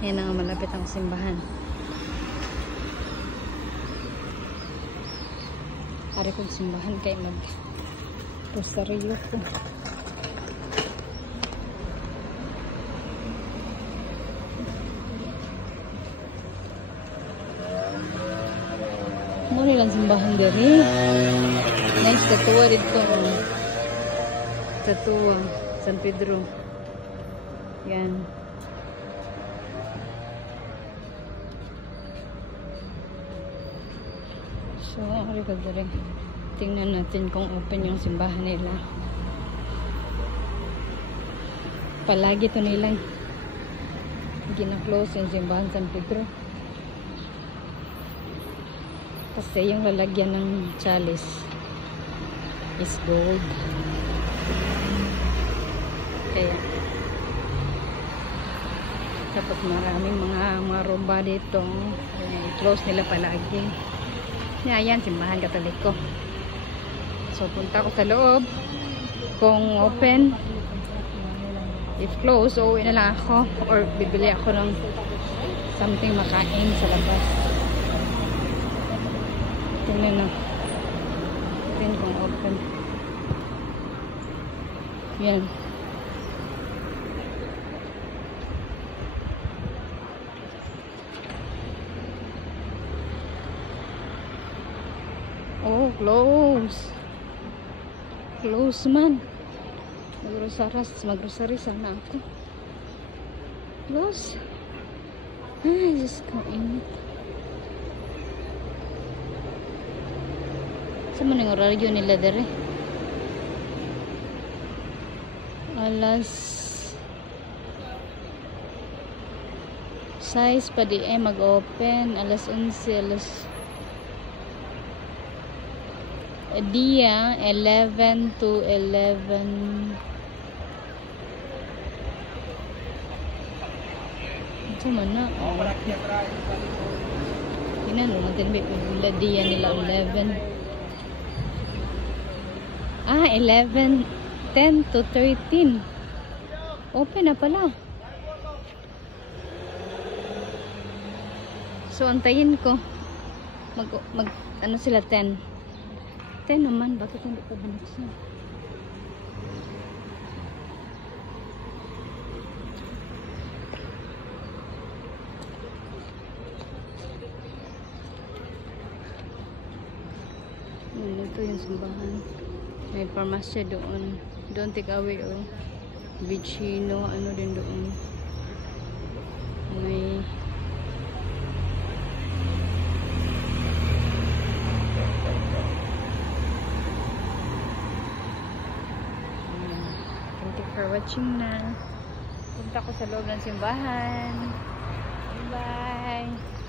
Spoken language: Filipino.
Yan ang malapit ang simbahan. Ari kong simbahan kay mag-rosaryo ko. Mo nilang simbahan diri. Nice tatua dito. Tatua San Pedro. Yan. So, ari ko diri. Tingnan natin kung open yung simbahan nila. Palagi to nilang gina-close yung simbahan San Pedro. Kasi yung lalagyan ng chalice is gold. Kaya tapos maraming mga rumba dito. I-close nila palagi. Yan, simbahan Katoliko. So, punta ko sa loob. Kung open, if close, uuwi na lang ako. Or bibili ako ng something makain sa labas. Tingnan na. Tingnan kung open. Yan. Oh, close. Close man. Mag-grocery sana ako. Close. Ay, Diyos ko, init. Saan mo nang oraryo nila dere? Alas 6 pa di mag-open. Alas 11, alas dia 11 to 11. Ito man na. Tingnan mo natin ba dia nila 11. 11, 10 to 13. Open na pala. So antayin ko. Ano sila 10. 10 naman, bakit hindi pa binuksan? Ito yung simbahan. May parmasya doon. Doon take away o Vicino, ano din doon. May thank you for watching na. Punta ko sa loob ng simbahan. Bye!